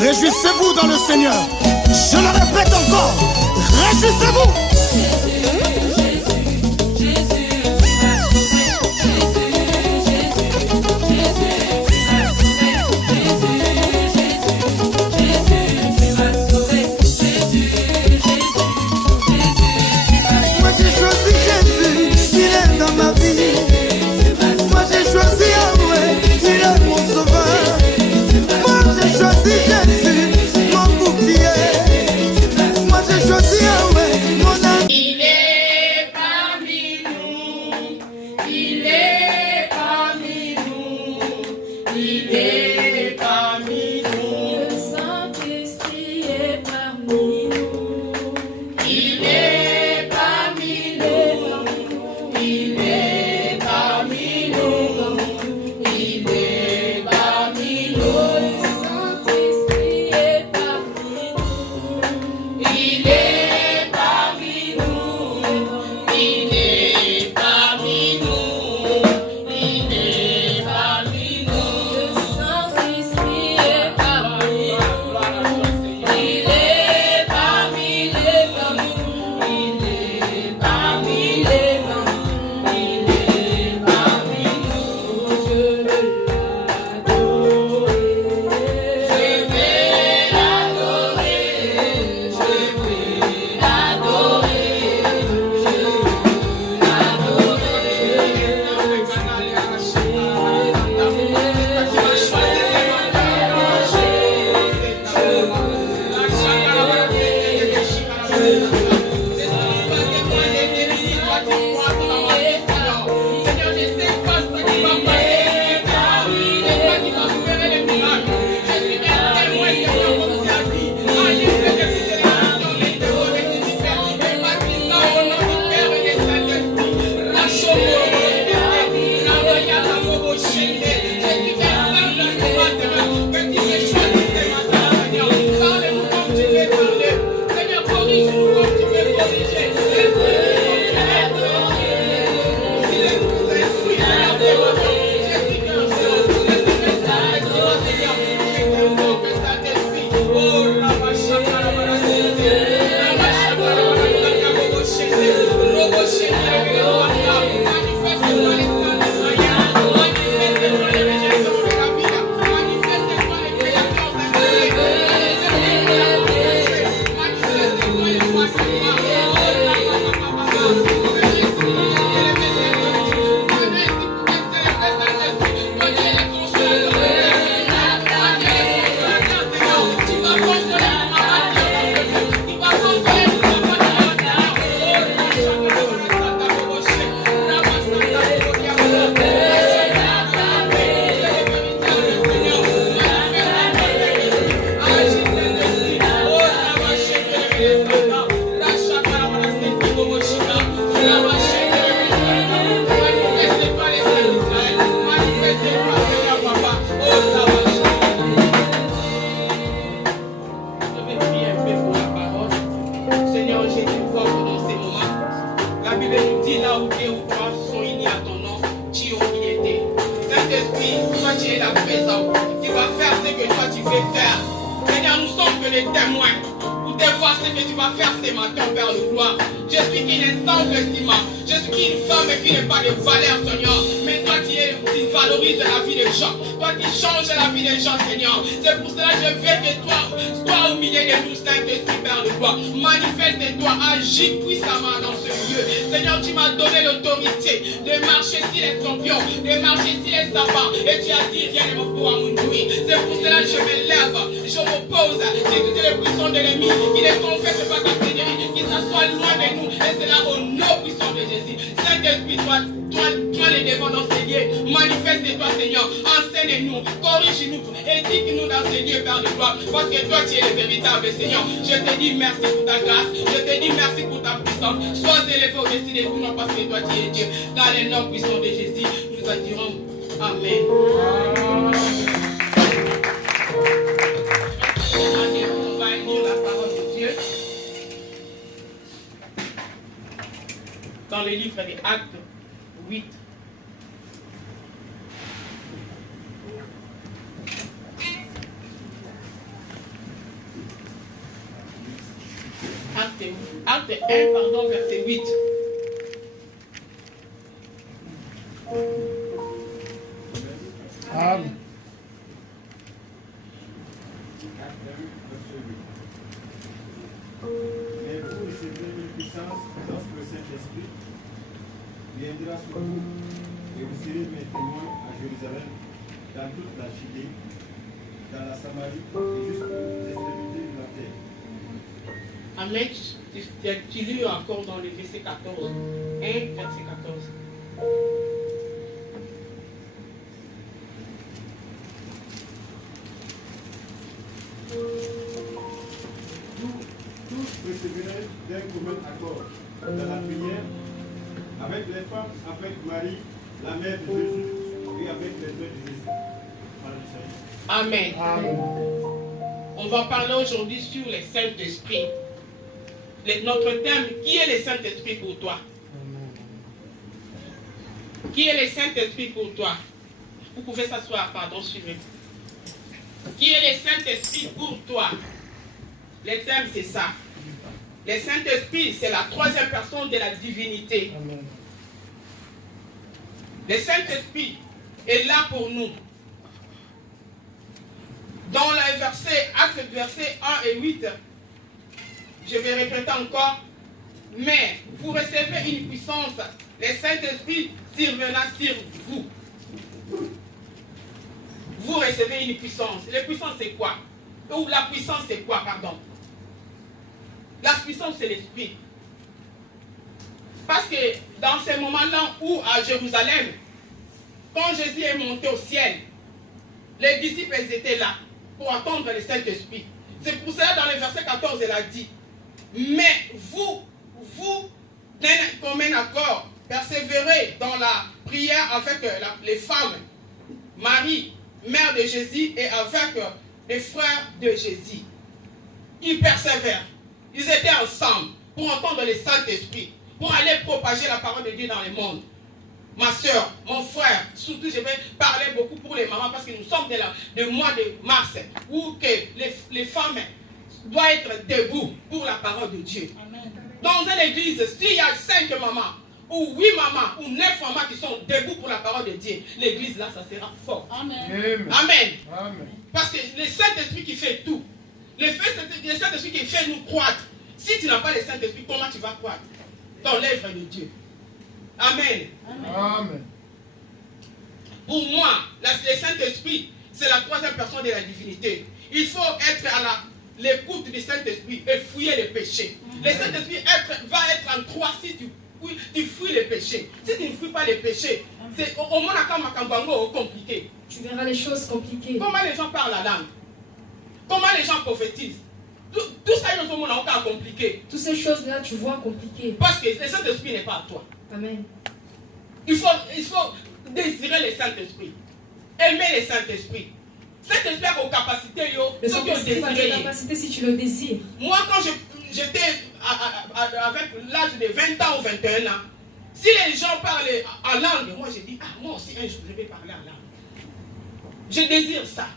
Réjouissez-vous dans le Seigneur. Je le répète encore. Réjouissez-vous. Moi j'ai choisi Jésus, il est dans ma vie. Moi j'ai choisi Yahweh, il est mon sauveur. Moi j'ai choisi Jésus, mon bouclier. Moi j'ai choisi Yahweh, mon ami. Il est parmi nous, il est parmi nous, il est parmi nous. Le Saint-Esprit est parmi nous. Il est parmi nous, il est parmi nous, il est parmi nous. Le Saint-Esprit est parmi nous. Il est parmi nous, il est parmi nous, il est parmi nous. Le Saint-Esprit est parmi nous. Il est parmi nous, il est parmi nous, il est parmi nous, il est parmi nous. Je vais l'adorer, je vais l'adorer, je vais dans le livre des Actes 8. Acte 1, pardon, verset 8. Amen. Mais vous recevrez une puissance lorsque le Saint-Esprit viendra sur vous, et vous serez mes témoins à Jérusalem, dans toute la Judée, dans la Samarie et jusqu'aux extrémités de la terre. Amen. Tu lis encore dans le verset 14. 1, verset 14. Tous persévéraient d'un commun accord dans la prière, avec les femmes, avec Marie, la mère de Jésus, et avec les frères de Jésus. Amen. Amen. On va parler aujourd'hui sur les Saint-Esprit. Notre thème, qui est le Saint-Esprit pour toi? Qui est le Saint-Esprit pour toi? Vous pouvez s'asseoir, pardon, suivez. Qui est le Saint-Esprit pour toi? Le thème, c'est ça. Le Saint-Esprit, c'est la troisième personne de la divinité. Amen. Le Saint-Esprit est là pour nous. Dans les versets, versets 1 et 8, je vais répéter encore, mais vous recevez une puissance, le Saint-Esprit surviendra sur vous. Vous recevez une puissance. La puissance, c'est quoi? Ou la puissance, c'est quoi, pardon? La puissance, c'est l'Esprit. Parce que dans ces moments-là où à Jérusalem, quand Jésus est monté au ciel, les disciples ils étaient là pour attendre le Saint-Esprit. C'est pour cela dans le verset 14, elle a dit, mais vous, d'un commun accord, persévérez dans la prière avec les femmes, Marie, mère de Jésus, et avec les frères de Jésus. Ils persévèrent. Ils étaient ensemble pour entendre le Saint-Esprit, pour aller propager la parole de Dieu dans le monde. Ma soeur, mon frère, surtout je vais parler beaucoup pour les mamans parce que nous sommes de mois de mars où que les femmes doivent être debout pour la parole de Dieu. Amen. Dans une église, s'il y a 5 mamans, ou 8 mamans, ou 9 mamans qui sont debout pour la parole de Dieu, l'église là, ça sera fort. Amen. Amen. Amen. Parce que le Saint-Esprit qui fait tout, le Saint-Esprit qui fait nous croître. Si tu n'as pas le Saint-Esprit, comment tu vas croître dans l'œuvre de Dieu? Amen. Amen. Pour moi, le Saint-Esprit, c'est la troisième personne de la divinité. Il faut être à l'écoute du Saint-Esprit et fouiller les péchés. Le Saint-Esprit va être en toi si tu fouilles les péchés. Si tu ne fouilles pas les péchés, c'est au moins compliqué. Tu verras les choses compliquées. Comment les gens parlent la langue? Comment les gens prophétisent? Tout ça est dans monde encore compliqué. Toutes ces choses-là, tu vois compliquées. Parce que le Saint-Esprit n'est pas à toi. Amen. Il faut désirer le Saint-Esprit. Aimer le Saint-Esprit. Saint-Esprit a une capacité. Le Saint-Esprit a une capacité si tu le désires. Moi, quand j'étais avec l'âge de 20 ans ou 21 ans, si les gens parlent en langue, moi je dis, moi aussi un jour je vais parler en langue. Je désire ça.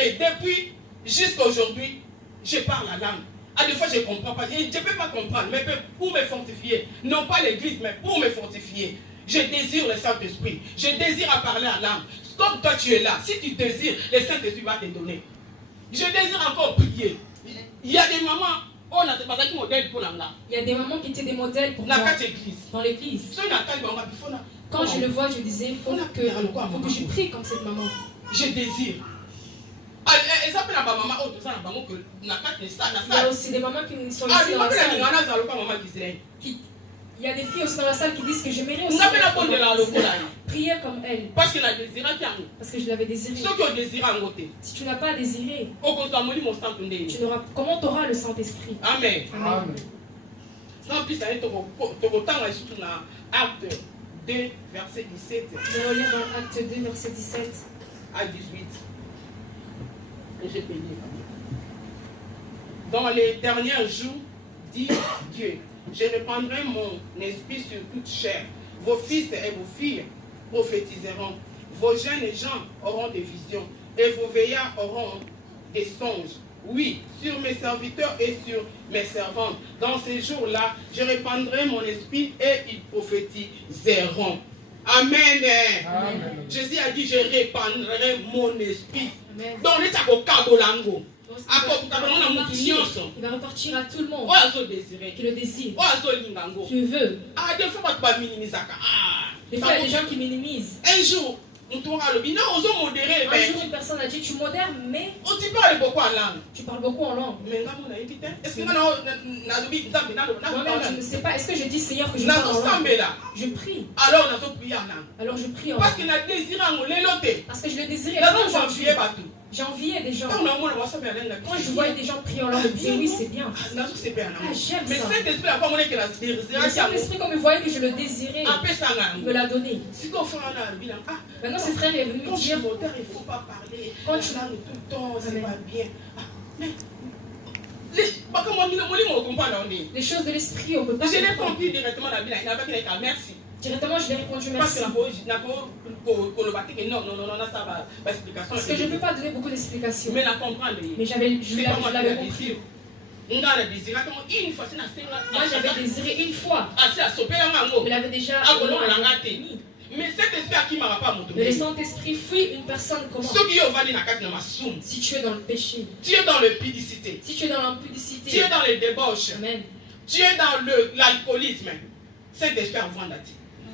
Et depuis jusqu'à aujourd'hui, je parle la langue. Des fois, je ne comprends pas. Je ne peux pas comprendre, mais pour me fortifier. Non pas l'église, mais pour me fortifier. Je désire le Saint-Esprit. Je désire à parler en langue. Comme toi, tu es là. Si tu désires, le Saint-Esprit va te donner. Je désire encore prier. Il y a des mamans. Il y a des mamans qui étaient des modèles pour moi dans l'église. Quand je le vois, je disais, il faut que je prie comme cette maman. Je désire. Il y a aussi des mamans qui sont ici dans la salle. Il y a des filles aussi dans la salle qui disent que j'aimerais aussi prier comme elle. Parce que je l'avais désiré. Si tu n'as pas désiré, comment tu auras le Saint-Esprit? Amen. Amen. Acte 2, verset 17. Je vais lire dans Acte 2, verset 17 à 18. Dans les derniers jours, dit Dieu, je répandrai mon esprit sur toute chair. Vos fils et vos filles prophétiseront. Vos jeunes gens auront des visions. Et vos veillards auront des songes. Oui, sur mes serviteurs et sur mes servantes. Dans ces jours-là, je répandrai mon esprit et ils prophétiseront. Amen. Amen. Jésus a dit, je répandrai mon esprit. Amen. Donc, les Kabolango. Il va repartir à tout le monde qui le désire, qui le veut. Des fois, il y a des gens qui minimisent. Un jour, une personne a dit, tu modères, mais tu parles beaucoup en langue. Tu parles beaucoup en langue. Est-ce que moi-même, je ne sais pas. Est-ce que je dis Seigneur que je parle en langue? Je prie. Alors je prie en langue. Parce que je le désirais. J'enviais des gens. Quand je voyais des gens prier en langue, je disais oui, c'est bien. J'aime ça. Le Saint-Esprit, comme il voyait que je le désirais, il me l'a donné. Maintenant, ce frère est venu me dire, il ne faut pas parler. Quand tu l'as tout le temps, c'est pas bien. Les choses de l'esprit, on ne peut pas. Je l'ai compris directement dans la Bible. Il n'a pas dit merci. Directement, je lui ai répondu merci. Parce que je ne peux pas donner beaucoup d'explications. Mais la comprendre. Mais je l'avais compris. Moi, j'avais désiré une fois. Il avait déjà mis. Mais cet esprit qui m'a pas montré. Mais le Saint-Esprit fuit une personne comment? Si tu es dans le péché. Tu es dans l'impudicité. Si tu es dans l'impudicité. Tu es dans les débauches. Amen. Tu es dans l'alcoolisme. Cet esprit a vendu.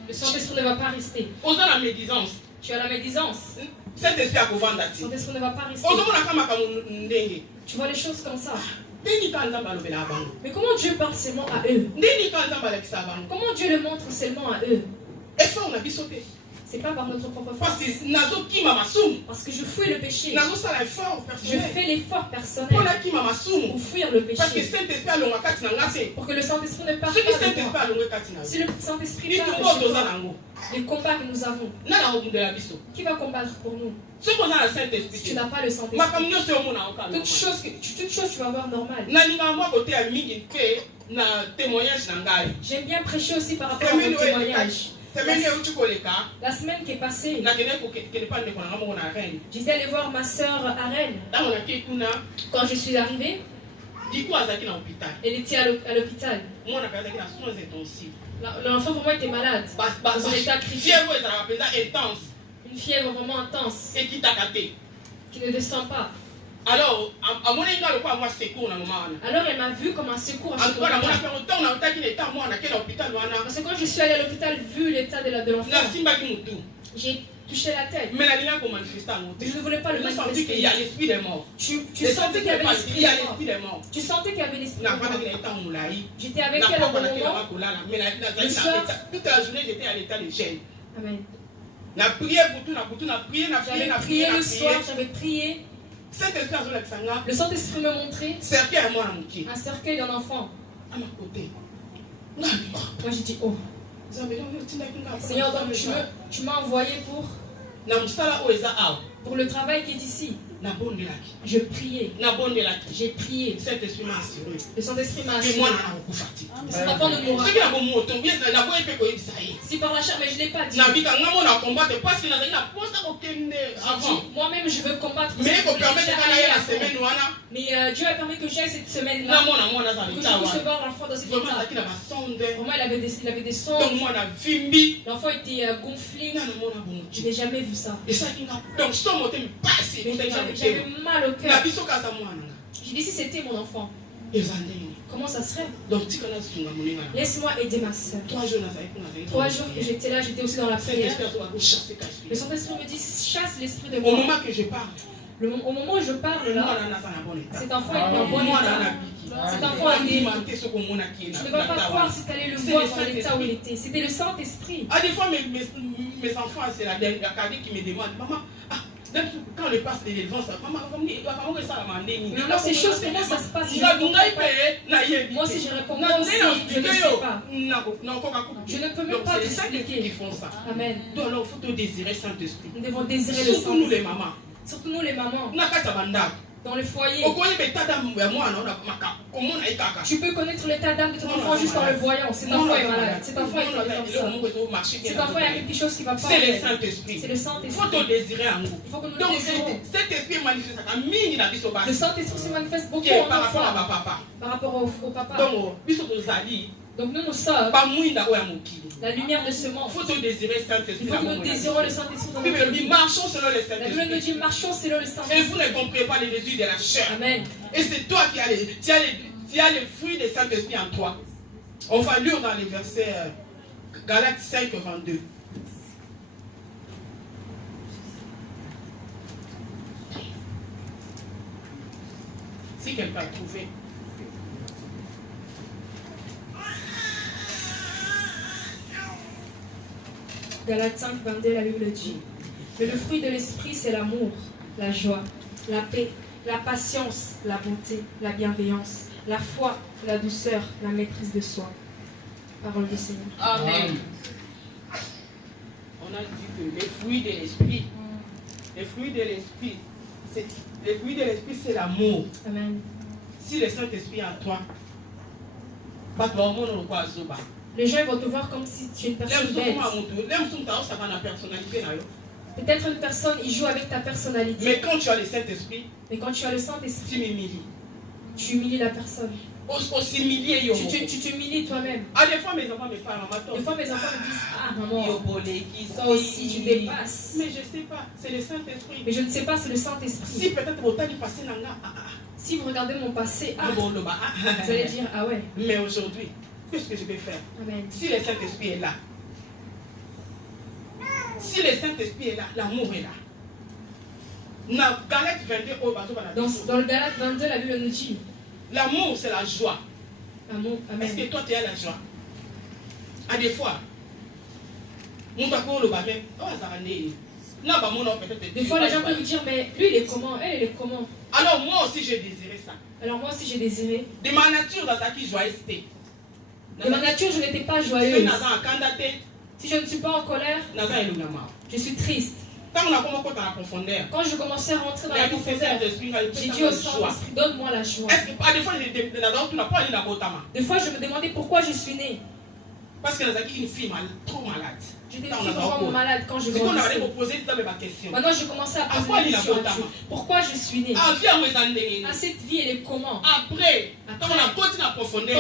Le Saint-Esprit ne va pas rester. Aux la médisance. Tu as la médisance. Cet esprit a vendu. Le Saint-Esprit ne va pas rester. Tu vois les choses comme ça. Mais comment Dieu parle seulement à eux? Comment Dieu le montre seulement à eux? C'est pas par notre propre force. Parce que je fuis le péché. Je fais l'effort personnel pour fuir le péché. Pour que le Saint-Esprit ne parte pas de moi. Si le Saint-Esprit part de chez toi, les combats que nous avons, qui va combattre pour nous? Si tu n'as pas le Saint-Esprit, toute chose tu vas voir normale. J'aime bien prêcher aussi par rapport à mon témoignage. La semaine qui est passée, j'étais allé voir ma soeur à Rennes. Quand je suis arrivée, elle était à l'hôpital. L'enfant vraiment était malade. Dans un état critique. Une fièvre vraiment intense. Qui ne descend pas. Alors elle m'a vu comme un secours à ce moment-là. Parce que quand je suis allée à l'hôpital, vu l'état de l'enfant, j'ai touché la tête. Mais je ne voulais pas le manifester. Il y a l'esprit des morts. Tu sentais qu'il y avait l'esprit des morts. Tu sentais qu'il y avait l'esprit des morts. J'étais avec elle à un moment. Le soir, toute la journée, j'étais à l'état de gêne. Amen. J'avais prié le soir, j'avais prié. Le Saint-Esprit me montrait un cercueil d'un enfant. Moi j'ai dit, oh Seigneur, donc tu m'as envoyé pour le travail qui est ici. Je priais. J'ai prié. Le Saint-Esprit m'a assuré. Cet enfant ne mourra pas. Si par la chair, mais je ne l'ai pas dit. Moi-même, je veux combattre. Mais Dieu a permis que j'aille cette semaine-là. Que je puisse voir l'enfant dans cet état. Vraiment, il avait des sondes. L'enfant était gonflé. Je n'ai jamais vu ça. J'avais mal au cœur. J'ai dit si c'était mon enfant, comment ça serait? Laisse-moi aider ma soeur. 3 jours que j'étais là, j'étais aussi dans la prière. Le Saint-Esprit me dit chasse l'esprit de moi. Au moment que je parle, au moment où je parle là, cet enfant est en bon état. Cet enfant a des... Je ne vais pas croire si tu allais le voir dans l'état où il était. C'était le Saint-Esprit. Des fois mes enfants, c'est la cadet qui me demande, maman, quand le passe de l'élevance, maman, maintenant ces choses, comment ça se passe? Moi aussi je réponds, moi aussi je ne sais pas. Je ne peux même pas t'expliquer. Amen. Donc alors il faut te désirer Saint-Esprit. Nous devons désirer le Saint-Esprit. Surtout nous les mamans. Surtout nous les mamans. Dans le foyer. Tu peux connaître l'état d'âme de ton enfant juste en le voyant. Cet enfant est malade. Cet enfant est comme ça. Cet enfant, il y a quelque chose qui va pas. C'est le Saint-Esprit. C'est le Saint-Esprit. Il faut te désirer en nous. Il faut que nous Donc, le désirons. cet esprit manifeste. Le Saint-Esprit se manifeste beaucoup par rapport à papa. Par rapport au papa. Donc nous sommes la lumière de ce monde. Il faut te désirer Saint-Esprit. Il faut que nous désirons le Saint-Esprit dans notre vie. Marchons selon le Saint-Esprit. La Bible nous dit marchons selon le Saint-Esprit. Et vous ne comprenez pas les désirs de la chair. Amen. Et c'est toi qui as les fruits du Saint-Esprit en toi. On va lire dans les versets Galates 5, 22. Si quelqu'un a trouvé. Galates 5, 22, la Bible dit. Mais le fruit de l'esprit, c'est l'amour, la joie, la paix, la patience, la bonté, la bienveillance, la foi, la douceur, la maîtrise de soi. Parole du Seigneur. Amen. On a dit que les fruits de l'esprit, les fruits de l'esprit, c'est l'amour. Amen. Si le Saint-Esprit est en toi, les gens vont te voir comme si tu es une personne bête. Peut-être une personne, il joue avec ta personnalité. Mais quand tu as le Saint-Esprit, tu humilies la personne. Tu t'humilies toi-même. Des fois mes enfants me parlent. Des fois mes enfants me disent, ah maman, toi aussi tu dépasses. Mais je ne sais pas, c'est le Saint-Esprit. Mais je ne sais pas, c'est le Saint-Esprit. Si peut-être votre temps est passé dans si vous regardez mon passé, vous allez dire, ah ouais. Mais aujourd'hui, qu'est-ce que je vais faire? Amen. Si le Saint-Esprit est là, l'amour est là. Dans le Galates 22, la Bible nous dit l'amour, c'est la joie. Amour, amen. Est-ce que toi, tu as la joie? À des fois, des fois, les gens peuvent me dire, mais lui, il est comment? Elle, elle est comment? Alors, moi aussi, j'ai désiré ça. Alors, moi aussi, j'ai désiré. De ma nature, dans qui joyeusité. De ma nature, je n'étais pas joyeuse. Si je ne suis pas en colère, je suis triste. Quand je commençais à rentrer dans la profondeur, j'ai dit au Saint-Esprit, donne-moi la joie. Des fois, je me demandais pourquoi je suis née. Parce que une fille trop malade. J'étais vraiment malade quand je grandissais. Maintenant, je commençais à poser des questions. Pourquoi je suis née? À cette vie, elle est comment? Après, quand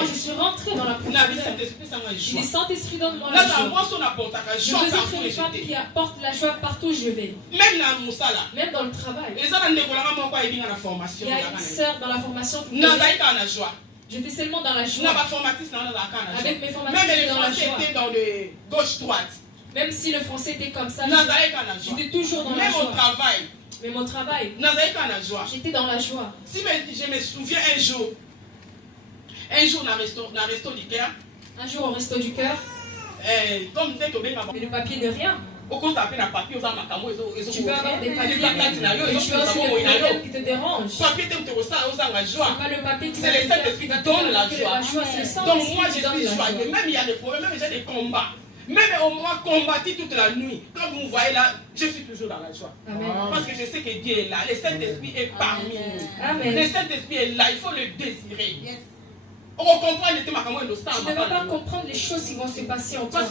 je suis rentrée dans la profondeur, j'ai dit, Saint-Esprit, donne-moi la joie. Je veux être une femme qui apporte la joie partout où je vais. Même dans le travail. Il y a une sœur dans la formation qui j'étais seulement dans la joie. Avec mes formations, j'étais dans la joie. Dans le gauche-droite. Même si le français était comme ça, j'étais toujours dans la joie. Mais mon travail, j'étais dans la joie. Si je me souviens un jour dans le resto du cœur. Un jour au resto du cœur. Mais le papier de rien. Tu peux avoir des papiers, mais tu as aussi des problèmes qui te dérangent. C'est pas le papier qui c'est le Saint-Esprit qui donne la joie. Donc moi je suis joyeux. Même il y a des problèmes, même j'ai des combats. Même on m'a combattu toute la nuit. Comme vous voyez là, je suis toujours dans la joie. Amen. Parce que je sais que Dieu est là. Le Saint-Esprit est parmi nous. Amen. Le Saint-Esprit est là. Il faut le désirer. On comprend tu ne vas pas comprendre les choses qui vont se passer en toi. Parce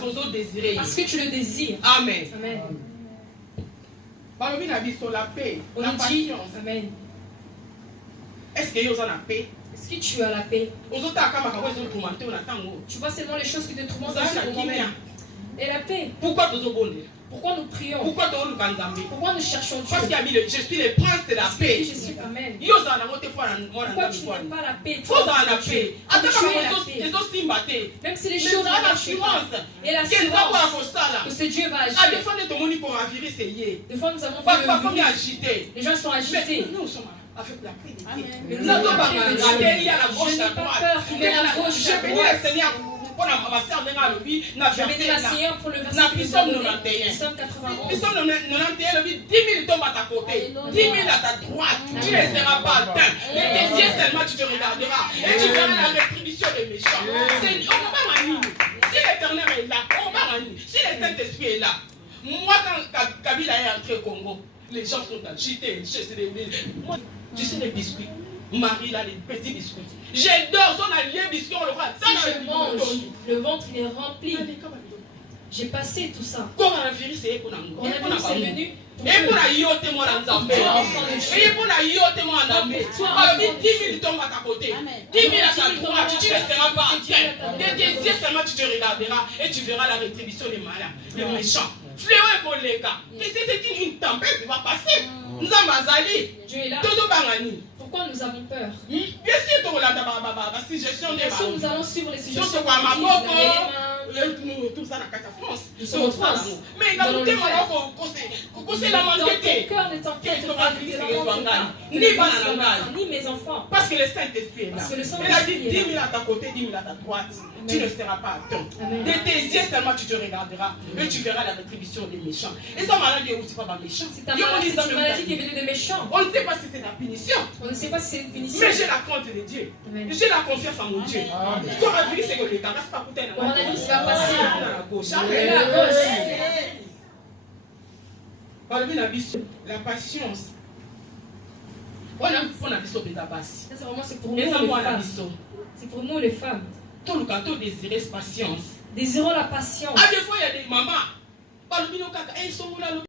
que tu le désires. Amen. Amen. La paix, on la dit, patience. Amen. Est-ce que tu as la paix? Est-ce que tu as la paix? Tu vois seulement les choses qui te tourmentent dans ce moment même. Et la paix. Pourquoi nous prions? Pourquoi nous cherchons Dieu? Parce que je suis le prince de la paix. Je suis Amen. Pourquoi tu n'aimes pas la paix? Faut dans la paix. Même si les choses n'arrivent et l'assurance que ce Dieu va agir. Des fois nous avons vu les gens sont agités. Nous sommes avec la paix de Dieu. Nous avons la paix de Dieu. Il y a la gauche, la droite. Je bénis la gauche, la droite. Je bénis la Seigneur pour le verset que nous avons donné. Psaume 91. Psaume 91, 10 000 tombent à ta côté, 10 000 à ta droite. Tu ne seras pas atteint. Mais tes yeux seulement tu te regarderas. Et tu verras la rétribution des méchants. On va manier. Si l'Éternel est là, on va manier. Si le Saint-Esprit est là. Moi, quand Kabila est entré au Congo, les gens sont agités. Tu sais les biscuits. Marie, là, les petits biscuits. J'adore son allié biscuit, on le voit. Si je mange, le ventre il est rempli. J'ai passé tout ça. Coronavirus, c'est venu. Et pour la yote, moi, dans Zambé. Et pour la yote, moi, dans Zambé. 10 000 tombent à ta côté. 10 000 à ta droite, tu ne seras pas en terre. De tes yeux seulement, tu te regarderas et tu verras la rétribution des malades, des méchants. Fléau et pour les gars. Et c'est une tempête qui va passer. Nous avons Azali. Dieu est là. Todo Bangani. Pourquoi nous avons peur? Bien sûr, nous allons suivre les suggestions. Tout ça dans la France. Nous sommes en France. Mais il a monté mon ni mes enfants. Parce que le Saint-Esprit est là. Il a dit 10 000 à ta côté, 10 000 à ta droite. Tu ne seras pas atteint. De tes yeux seulement tu te regarderas et tu verras la rétribution des méchants. Et ça maladie est aussi pas méchant. C'est une maladie qui est venue des méchants. On ne sait pas si c'est la punition. On ne sait pas si c'est une punition. Mais j'ai la crainte de Dieu. J'ai la confiance en mon Dieu. Toi, la vie, c'est que l'État reste pas coûté. On a dit que ça va passer. À la gauche. La patience. On a besoin de ta base. C'est vraiment c'est pour nous les femmes. C'est pour nous les femmes. Tout le canton désire patience. Désirons la patience. À des fois, il y a des mamans.